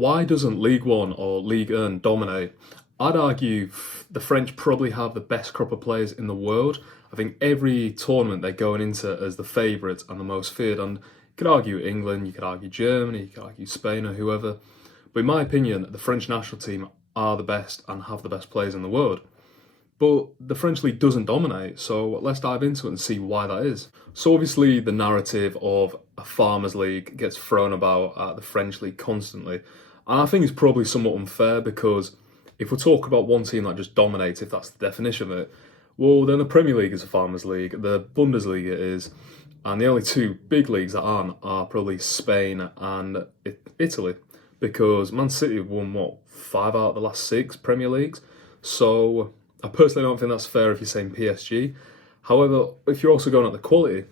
Why doesn't League One or Ligue 1 dominate? I'd argue the French probably have the best crop of players in the world. I think every tournament they're going into as the favourites and the most feared. And you could argue England, you could argue Germany, you could argue Spain or whoever. But in my opinion, the French national team are the best and have the best players in the world. But the French league doesn't dominate, so let's dive into it and see why that is. So obviously the narrative of a farmers league gets thrown about at the French league constantly. And I think it's probably somewhat unfair because if we talk about one team that just dominates, if that's the definition of it, well then the Premier League is a farmers league, the Bundesliga is, and the only two big leagues that aren't are probably Spain and Italy. Because Man City have won, 5 out of the last 6 Premier Leagues? So I personally don't think that's fair if you're saying PSG. However, if you're also going at the quality,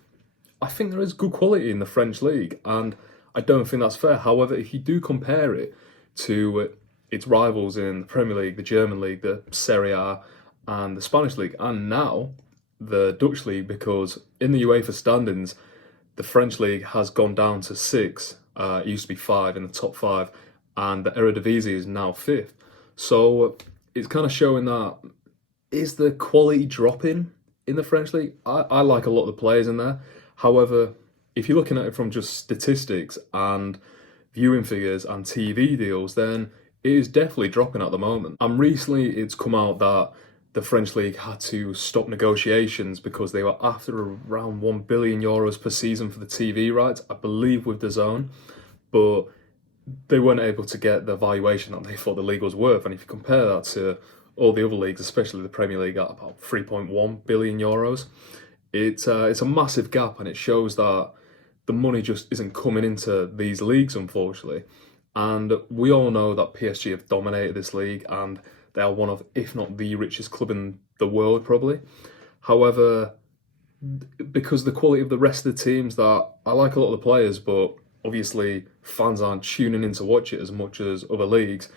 I think there is good quality in the French league, and I don't think that's fair. However, if you do compare it to its rivals in the Premier League, the German league, the Serie A, and the Spanish league, and now the Dutch league, because in the UEFA standings, the French league has gone down to 6. It used to be 5 in the top 5, and the Eredivisie is now 5th. So it's kind of showing that, is the quality dropping in the French league? I like a lot of the players in there. However, if you're looking at it from just statistics and viewing figures and TV deals, then it is definitely dropping at the moment. And recently it's come out that the French league had to stop negotiations because they were after around €1 billion per season for the TV rights, I believe with DAZN, but they weren't able to get the valuation that they thought the league was worth. And if you compare that to all the other leagues, especially the Premier League, at about €3.1 billion, it's a massive gap, and it shows that the money just isn't coming into these leagues, unfortunately. And we all know that PSG have dominated this league, and they are one of, if not the richest club in the world, probably. However, because the quality of the rest of the teams, that I like a lot of the players, but obviously fans aren't tuning in to watch it as much as other leagues,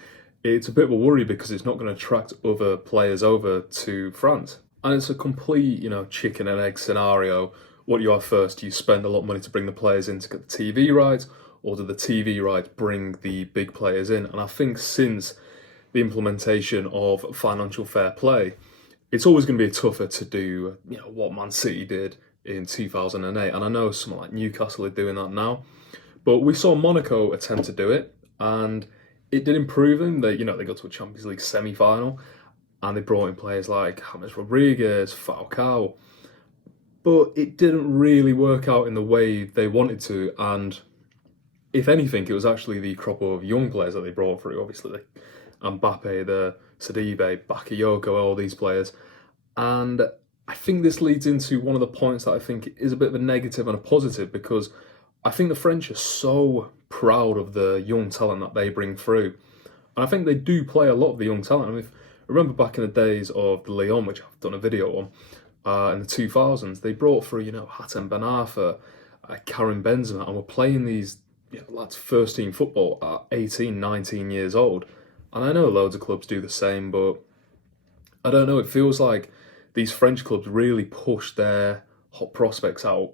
it's a bit of a worry because it's not going to attract other players over to France. And it's a complete, chicken and egg scenario. What do you have first? Do you spend a lot of money to bring the players in to get the TV rights, or do the TV rights bring the big players in? And I think since the implementation of financial fair play, it's always going to be tougher to do, what Man City did in 2008. And I know someone like Newcastle are doing that now. But we saw Monaco attempt to do it, and it did improve them. They got to a Champions League semi-final, and they brought in players like James Rodriguez, Falcao. But it didn't really work out in the way they wanted to, and if anything, it was actually the crop of young players that they brought through, obviously, like Mbappe, the Sidibe, Bakayoko, all these players. And I think this leads into one of the points that I think is a bit of a negative and a positive, because I think the French are so proud of the young talent that they bring through. And I think they do play a lot of the young talent. I mean, I remember back in the days of the Lyon, which I've done a video on, in the 2000s, they brought through, Hatem Ben Arfa, Karim Benzema, and were playing these lads first team football at 18, 19 years old. And I know loads of clubs do the same, but I don't know, it feels like these French clubs really push their hot prospects out,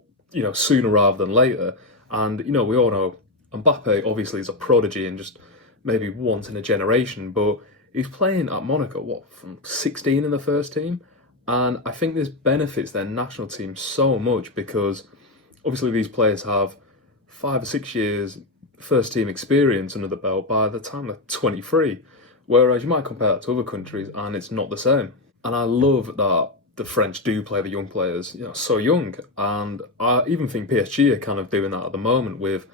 sooner rather than later. And, we all know Mbappe obviously is a prodigy and just maybe once in a generation, but he's playing at Monaco, from 16 in the first team? And I think this benefits their national team so much because obviously these players have 5 or 6 years first team experience under the belt by the time they're 23. Whereas you might compare that to other countries and it's not the same. And I love that the French do play the young players, so young. And I even think PSG are kind of doing that at the moment with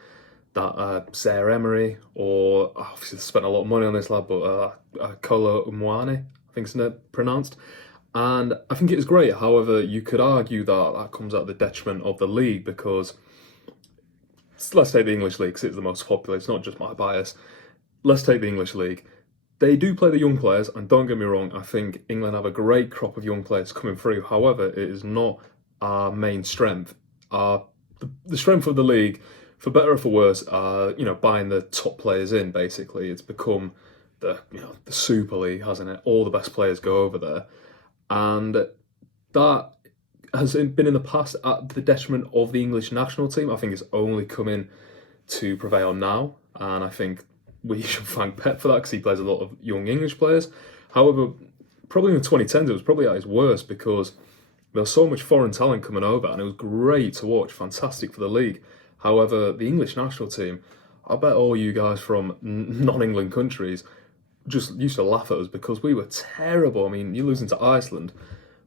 that Zaire Emery, or obviously they spent a lot of money on this lad, but Kolo Muani, I think it's pronounced. And I think it is great. However, you could argue that that comes at the detriment of the league because, let's take the English league because it's the most popular. It's not just my bias. Let's take the English league. They do play the young players, and don't get me wrong, I think England have a great crop of young players coming through. However, it is not our main strength. The strength of the league, for better or for worse, buying the top players in, basically. It's become the Super League, hasn't it? All the best players go over there. And that has been in the past at the detriment of the English national team. I think it's only coming to prevail now. And I think we should thank Pep for that because he plays a lot of young English players. However, probably in the 2010s, it was probably at its worst because there was so much foreign talent coming over and it was great to watch, fantastic for the league. However, the English national team, I bet all you guys from non-England countries just used to laugh at us because we were terrible. I mean, you're losing to Iceland.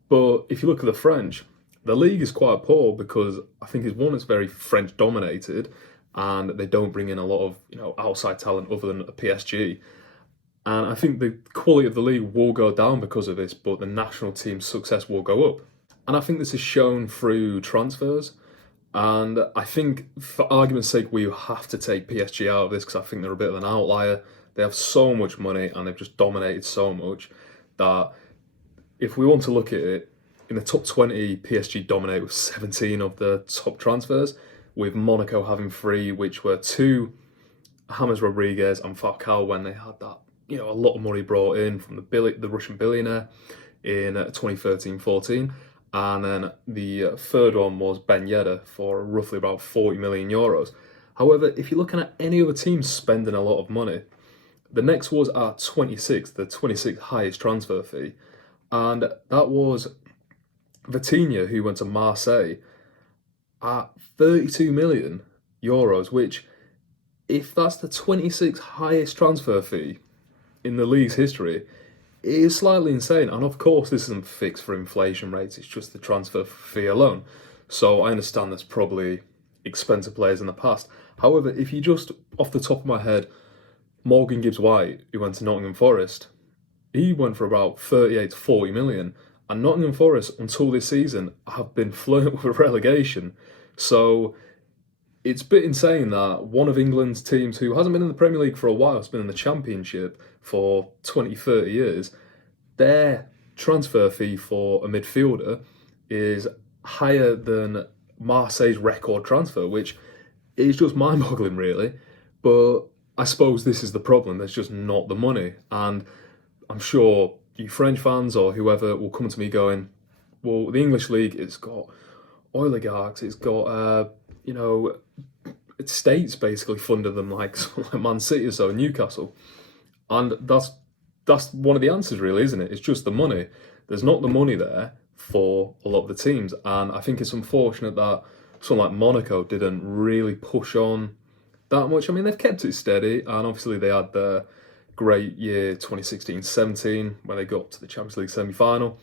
But if you look at the French, the league is quite poor because I think it's very French dominated and they don't bring in a lot of outside talent other than a PSG. And I think the quality of the league will go down because of this, but the national team's success will go up. And I think this is shown through transfers. And I think, for argument's sake, we have to take PSG out of this because I think they're a bit of an outlier. They have so much money and they've just dominated so much that if we want to look at it, in the top 20, PSG dominate with 17 of the top transfers, with Monaco having 3, which were 2 James Rodriguez and Falcao when they had that, a lot of money brought in from the Russian billionaire in 2013-14. And then the third one was Ben Yedder for roughly about 40 million euros. However, if you're looking at any other team spending a lot of money, the next was at 26, the 26th highest transfer fee. And that was Vitinha, who went to Marseille at 32 million euros, which, if that's the 26th highest transfer fee in the league's history, it is slightly insane. And of course, this isn't fixed for inflation rates, it's just the transfer fee alone. So I understand there's probably expensive players in the past. However, if you just, off the top of my head, Morgan Gibbs-White, who went to Nottingham Forest, he went for about 38 to 40 million. And Nottingham Forest, until this season, have been flirting with relegation. So it's a bit insane that one of England's teams who hasn't been in the Premier League for a while, has been in the Championship for 20, 30 years, their transfer fee for a midfielder is higher than Marseille's record transfer, which is just mind-boggling, really. But I suppose this is the problem. There's just not the money. And I'm sure you French fans or whoever will come to me going, well, the English league, it's got oligarchs, it's got, states basically funded them like Man City or so, Newcastle. And that's one of the answers, really, isn't it? It's just the money. There's not the money there for a lot of the teams. And I think it's unfortunate that someone like Monaco didn't really push on that much. I mean, they've kept it steady, and obviously they had their great year 2016-17 when they got to the Champions League semi-final.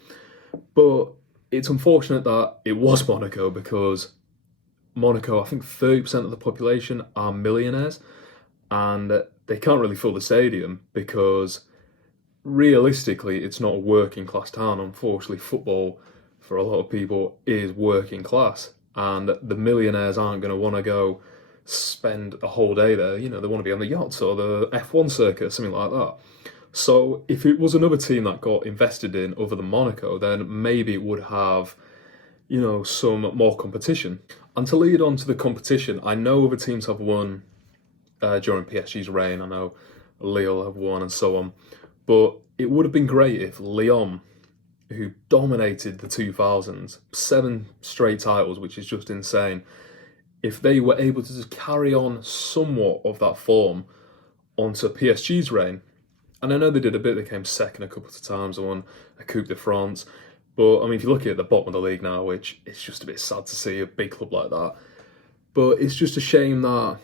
But it's unfortunate that it was Monaco because Monaco, I think 30% of the population are millionaires, and they can't really fill the stadium because realistically it's not a working class town. Unfortunately, football for a lot of people is working class, and the millionaires aren't going to want to go spend a whole day there. They want to be on the yachts or the F1 circuit, something like that. So if it was another team that got invested in other than Monaco, then maybe it would have, some more competition. And to lead on to the competition, I know other teams have won during PSG's reign. I know Lille have won and so on. But it would have been great if Lyon, who dominated the 2000s, 7 straight titles, which is just insane, if they were able to just carry on somewhat of that form onto PSG's reign. And I know they did a bit, they came second a couple of times, won a Coupe de France. But, I mean, if you look at the bottom of the league now, which it's just a bit sad to see a big club like that. But it's just a shame that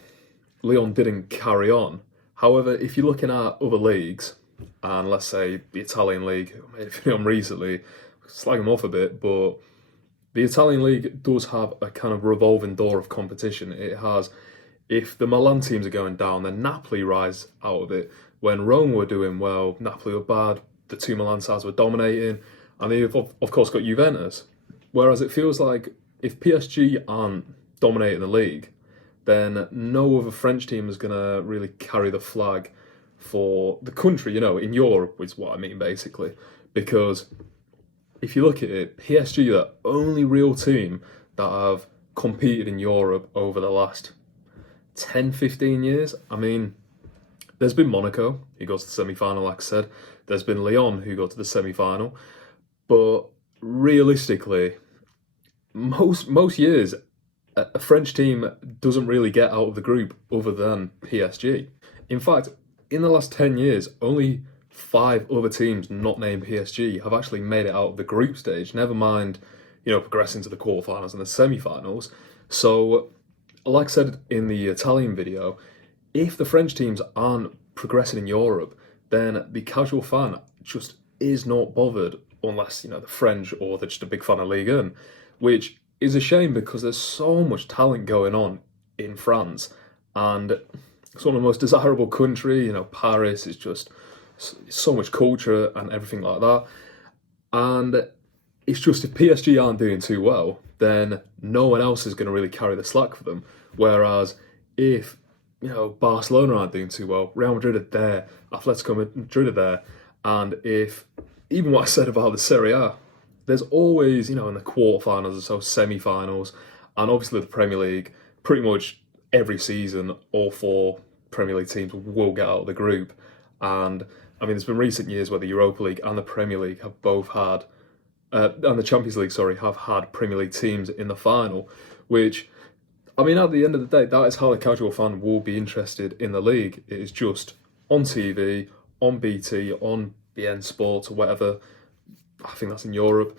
Lyon didn't carry on. However, if you're looking at other leagues, and let's say the Italian league, who made a video on recently, slag them off a bit, but the Italian league does have a kind of revolving door of competition. It has, if the Milan teams are going down, then Napoli rise out of it. When Rome were doing well, Napoli were bad, the 2 Milan sides were dominating, and they've of course got Juventus. Whereas it feels like if PSG aren't dominating the league, then no other French team is going to really carry the flag for the country, in Europe is what I mean, basically. Because if you look at it, PSG are the only real team that have competed in Europe over the last 10, 15 years. I mean, there's been Monaco, who got to the semi-final, like I said. There's been Lyon, who got to the semi-final. But realistically, most years, a French team doesn't really get out of the group other than PSG. In fact, in the last 10 years, only 5 other teams not named PSG have actually made it out of the group stage, never mind, progressing to the quarterfinals and the semi-finals. So, like I said in the Italian video, if the French teams aren't progressing in Europe, then the casual fan just is not bothered unless, the French or they're just a big fan of Ligue, which is a shame because there's so much talent going on in France, and it's one of the most desirable countries. Paris is just so much culture and everything like that. And it's just if PSG aren't doing too well, then no one else is going to really carry the slack for them. Whereas if Barcelona aren't doing too well, Real Madrid are there, Atletico Madrid are there, and if even what I said about the Serie A, there's always in the quarterfinals or so, semi-finals, and obviously the Premier League, pretty much every season, all 4 Premier League teams will get out of the group. And I mean, there's been recent years where the Europa League and the Premier League have both had, and the Champions League, have had Premier League teams in the final, which, I mean, at the end of the day, that is how the casual fan will be interested in the league. It is just on TV, on BT, on BN Sports or whatever. I think that's in Europe.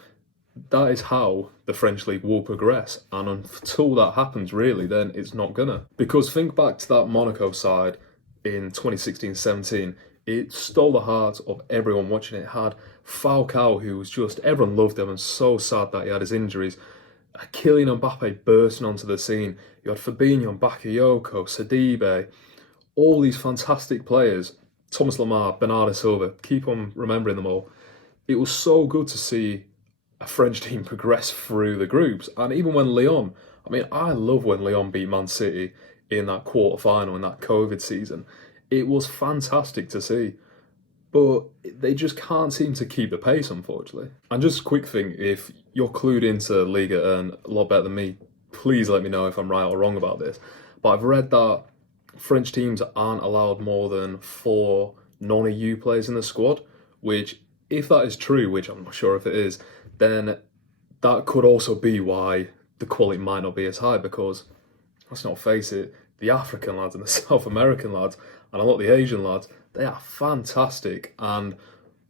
That is how the French league will progress. And until that happens, really, then it's not gonna. Because think back to that Monaco side in 2016-17. It stole the heart of everyone watching it. It had Falcao, who was just, everyone loved him and so sad that he had his injuries. Kylian Mbappe bursting onto the scene. You had Fabinho, Bakayoko, Sidibe, all these fantastic players. Thomas Lemar, Bernardo Silva, keep on remembering them all. It was so good to see a French team progress through the groups. And even when Lyon, I mean, I love when Lyon beat Man City in that quarter-final in that COVID season. It was fantastic to see. But they just can't seem to keep the pace, unfortunately. And just a quick thing, if you're clued into Ligue a lot better than me, please let me know if I'm right or wrong about this. But I've read that French teams aren't allowed more than 4 non-EU players in the squad, which, if that is true, which I'm not sure if it is, then that could also be why the quality might not be as high, because, let's not face it, the African lads and the South American lads and a lot of the Asian lads, they are fantastic. And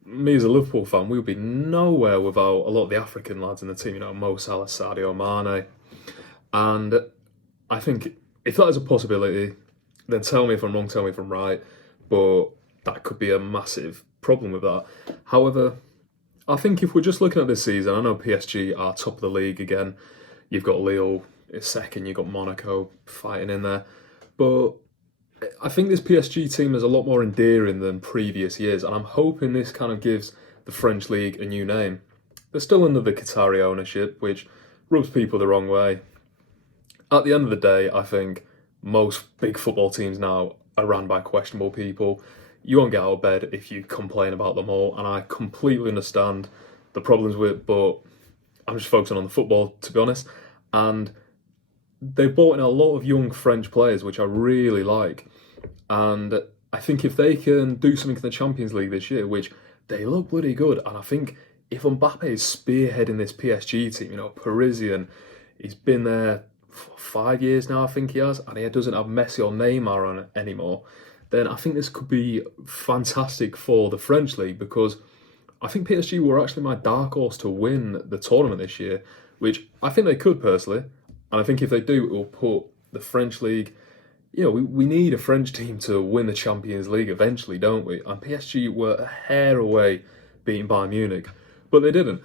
me as a Liverpool fan, we would be nowhere without a lot of the African lads in the team, Mo Salah, Sadio Mane. And I think if that is a possibility, then tell me if I'm wrong, tell me if I'm right. But that could be a massive problem with that. However, I think if we're just looking at this season, I know PSG are top of the league again. You've got Lille second, you've got Monaco fighting in there. But I think this PSG team is a lot more endearing than previous years, and I'm hoping this kind of gives the French league a new name. They're still under the Qatari ownership, which rubs people the wrong way. At the end of the day, I think most big football teams now are run by questionable people. You won't get out of bed if you complain about them all, and I completely understand the problems with it, but I'm just focusing on the football, to be honest. And they've brought in a lot of young French players, which I really like. And I think if they can do something in the Champions League this year, which they look bloody good, and I think if Mbappe is spearheading this PSG team, Parisian, he's been there for 5 years now, I think he has, and he doesn't have Messi or Neymar on it anymore, then I think this could be fantastic for the French league, because I think PSG were actually my dark horse to win the tournament this year, which I think they could personally. And I think if they do, it will put the French league, we need a French team to win the Champions League eventually, don't we? And PSG were a hair away beating Bayern Munich, but they didn't.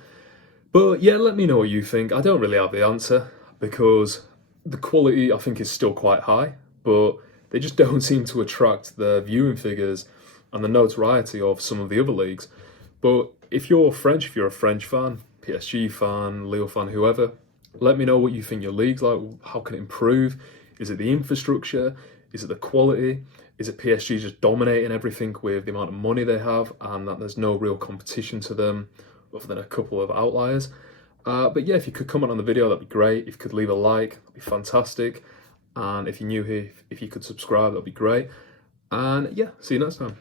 But yeah, let me know what you think. I don't really have the answer, because the quality I think is still quite high, but they just don't seem to attract the viewing figures and the notoriety of some of the other leagues. But if you're French, if you're a French fan, PSG fan, Lille fan, whoever, let me know what you think your league's like. How can it improve? Is it the infrastructure? Is it the quality? Is it PSG just dominating everything with the amount of money they have and that there's no real competition to them other than a couple of outliers? But yeah, if you could comment on the video, that'd be great. If you could leave a like, that'd be fantastic. And if you're new here, if you could subscribe, that'd be great. And yeah, see you next time.